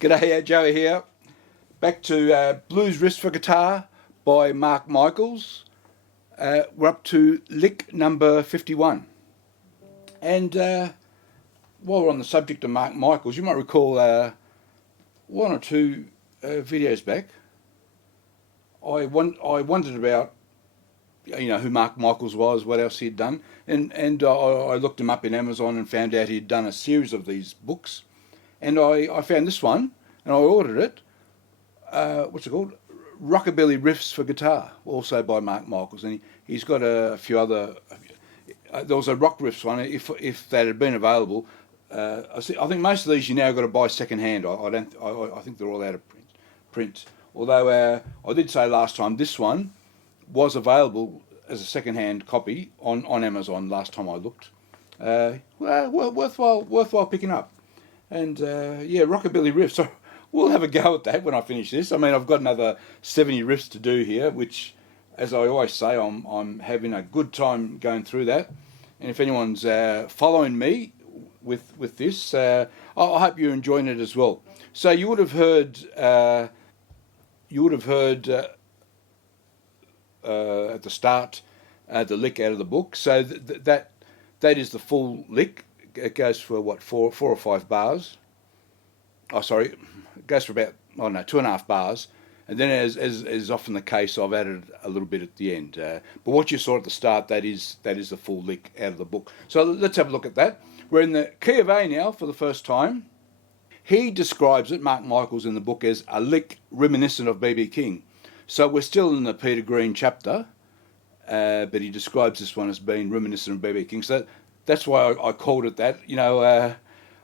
G'day, Joey here. Back to Blues Riffs for Guitar by Mark Michaels. We're up to lick number 51. And while we're on the subject of Mark Michaels, you might recall one or two videos back, I wondered about who Mark Michaels was, what else he'd done, and I looked him up in Amazon and found out he'd done a series of these books, and I found this one and I ordered it. What's it called? Rockabilly Riffs for Guitar, also by Mark Michaels, and he's got a few other. There was a rock riffs one. If that had been available, I think most of these you now got to buy second hand. I think they're all out of print. Although I did say last time this one was available as a second-hand copy on Amazon last time I looked. Worthwhile picking up. And Rockabilly Riffs. So we'll have a go at that when I finish this. I mean, I've got another 70 riffs to do here, which, as I always say, I'm having a good time going through that. And if anyone's following me with this, I hope you're enjoying it as well. So you would have heard at the start the lick out of the book. So that is the full lick. It goes for what, four or five bars. It goes for about 2.5 bars, and then as is often the case, I've added a little bit at the end. But what you saw at the start, that is the full lick out of the book. So let's have a look at that. We're in the key of A now for the first time. He describes it, Mark Michaels, in the book as a lick reminiscent of B.B. King. So we're still in the Peter Green chapter, but he describes this one as being reminiscent of B.B. King. So that's why I called it that.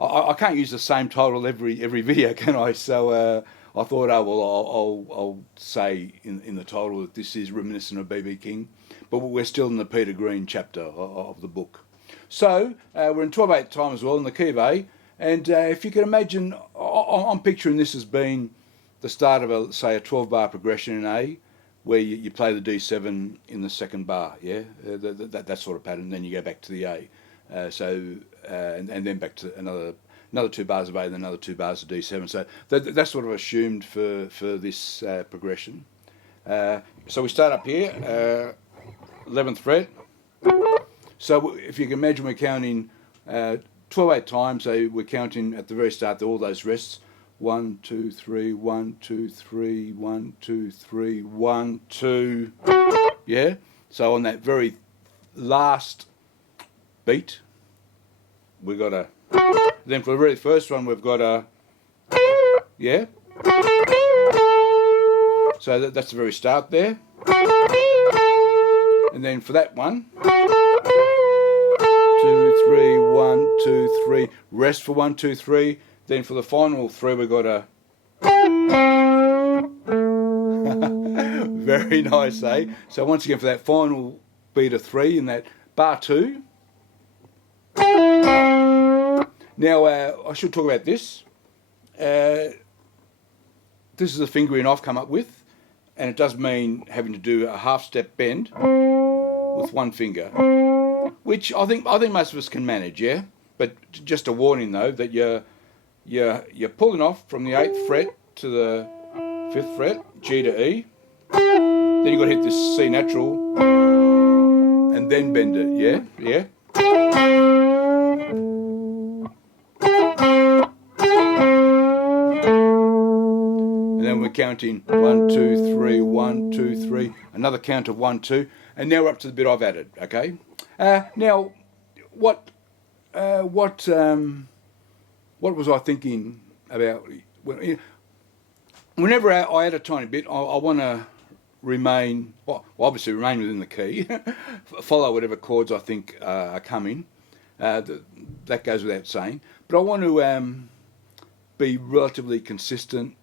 I can't use the same title every video, can I? So I thought, I'll say in the title that this is reminiscent of B.B. King, but we're still in the Peter Green chapter of the book. So we're in 12/8 time as well in the key of A, and if you can imagine, I'm picturing this as being the start of a 12-bar progression in A, where you play the D7 in the second bar, that sort of pattern. Then you go back to the A, and then back to another 2 bars of A, and then another 2 bars of D7. So that's sort of assumed for this progression. So we start up here, 11th fret. So if you can imagine, we're counting 12/8 times. So we're counting at the very start all those rests. 1, 2, 3, 1, 2, 3, 1, 2, 3, 1, 2. Yeah. So on that very last beat, we got a. Then for the very first one, we've got a. Yeah. So that's the very start there. And then for that one, 2, 3, 1, 2, 3. Rest for 1, 2, 3. Then for the final 3, we got a. Very nice, eh? So once again, for that final beat of 3 in that bar 2. Now I should talk about this. This is the fingering I've come up with, and it does mean having to do a half-step bend with one finger, which I think most of us can manage, yeah. But just a warning though, that you're pulling off from the 8th fret to the 5th fret, G to E. Then you've got to hit this C natural, and then bend it, yeah. And then we're counting 1, 2, 3, 1, 2, 3. Another count of 1, 2, and now we're up to the bit I've added. Okay. Now, what was I thinking about? Whenever I add a tiny bit, I want to obviously remain within the key, follow whatever chords I think are coming. That goes without saying. But I want to be relatively consistent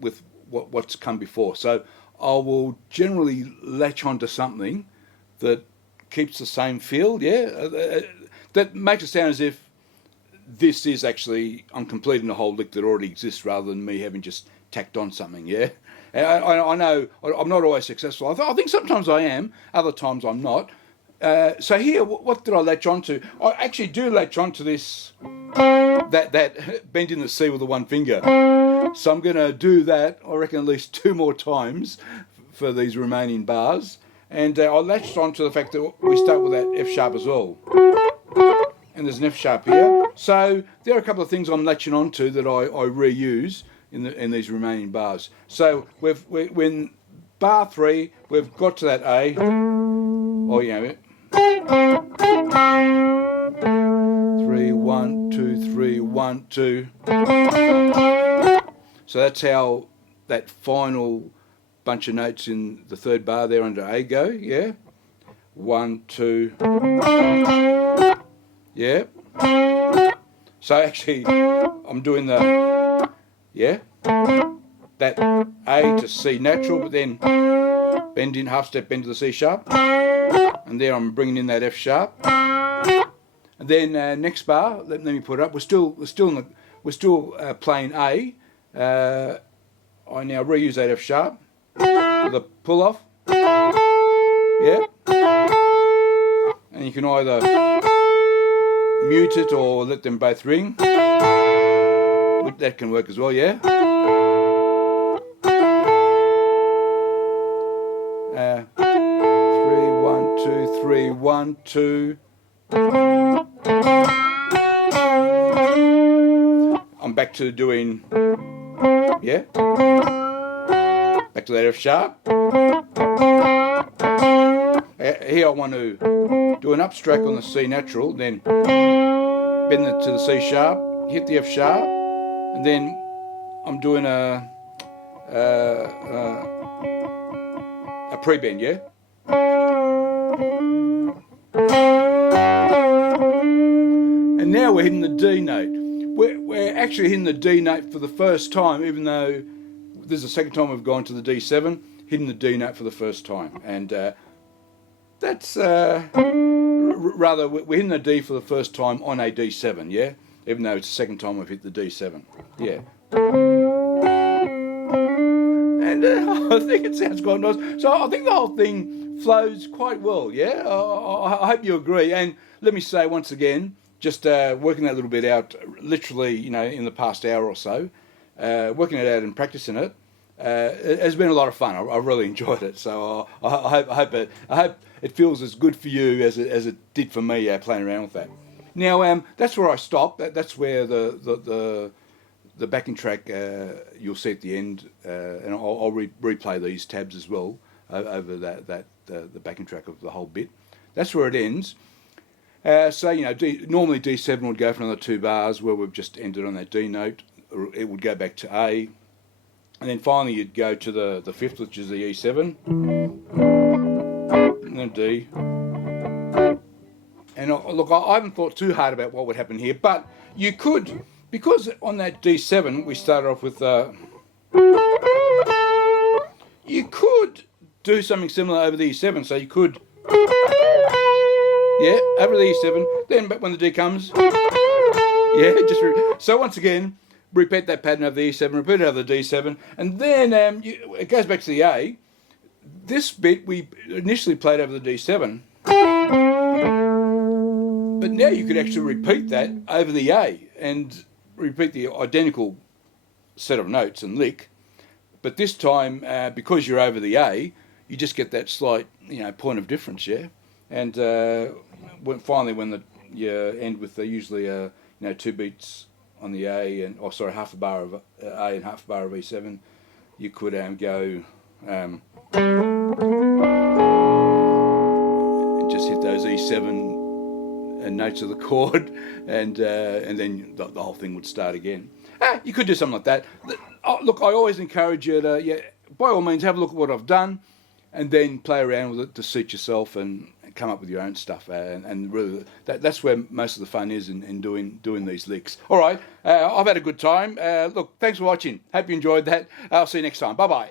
with what's come before. So I will generally latch onto something that keeps the same feel, that makes it sound as if this is actually, I'm completing a whole lick that already exists rather than me having just tacked on something, yeah? And I know I'm not always successful. I think sometimes I am, other times I'm not. So here, what did I latch onto? I actually do latch onto this, that bend in the C with the one finger. So I'm going to do that, I reckon, at least 2 more times for these remaining bars. And I latched onto the fact that we start with that F sharp as well. And there's an F sharp here. So there are a couple of things I'm latching onto that I reuse in these remaining bars. So when bar 3, we've got to that A. Oh, you know, 3, 1, 2, 3, 1, 2. So that's how that final bunch of notes in the third bar there under A go, yeah? 1, 2, yeah? So actually, I'm doing the, yeah? That A to C natural, but then bend in, half step bend to the C sharp. And there I'm bringing in that F sharp. And then next bar, let me put it up. We're still playing A. I now reuse that F sharp with a pull off. Yeah. And you can either mute it or let them both ring. That can work as well, yeah. 3, 1, 2, 3, 1, 2. I'm back to doing, yeah, back to that F sharp. Here I want to do an upstroke on the C natural, then bend it to the C sharp, hit the F sharp, and then I'm doing a pre-bend, yeah? And now we're hitting the D note. We're actually hitting the D note for the first time, even though this is the second time we've gone to the D7, hitting the D note for the first time. And that's, rather, we're hitting the D for the first time on a D7, yeah? Even though it's the second time we've hit the D7, yeah. And I think it sounds quite nice. So I think the whole thing flows quite well, yeah? I hope you agree. And let me say once again, just working that little bit out, literally, you know, in the past hour or so, working it out and practicing it, it has been a lot of fun. I really enjoyed it. So I hope it feels as good for you as it did for me playing around with that. Now that's where I stop. That's where the backing track you'll see at the end, and I'll replay these tabs as well over the backing track of the whole bit. That's where it ends. So you know, normally D7 would go for another 2 bars where we've just ended on that D note. It would go back to A, and then finally you'd go to the 5th, which is the E7, and then D. And look, I haven't thought too hard about what would happen here, but you could, because on that D7 we started off with, you could do something similar over the E7, so you could, yeah, over the E7, then but when the D comes, yeah, so once again, repeat that pattern over the E7, repeat it over the D7, and then it goes back to the A. This bit we initially played over the D7, but now you could actually repeat that over the A and repeat the identical set of notes and lick, but this time because you're over the A, you just get that slight, you know, point of difference, yeah. And when you end with usually you know, 2 beats on the A and half a bar of A and half a bar of E7, you could go and just hit those E7 notes of the chord, and then the whole thing would start again. You could do something like that. Look, I always encourage you to, yeah, by all means, have a look at what I've done, and then play around with it to suit yourself and come up with your own stuff. And really, that's where most of the fun is in doing these licks. All right, I've had a good time. Look, thanks for watching. Hope you enjoyed that. I'll see you next time. Bye bye.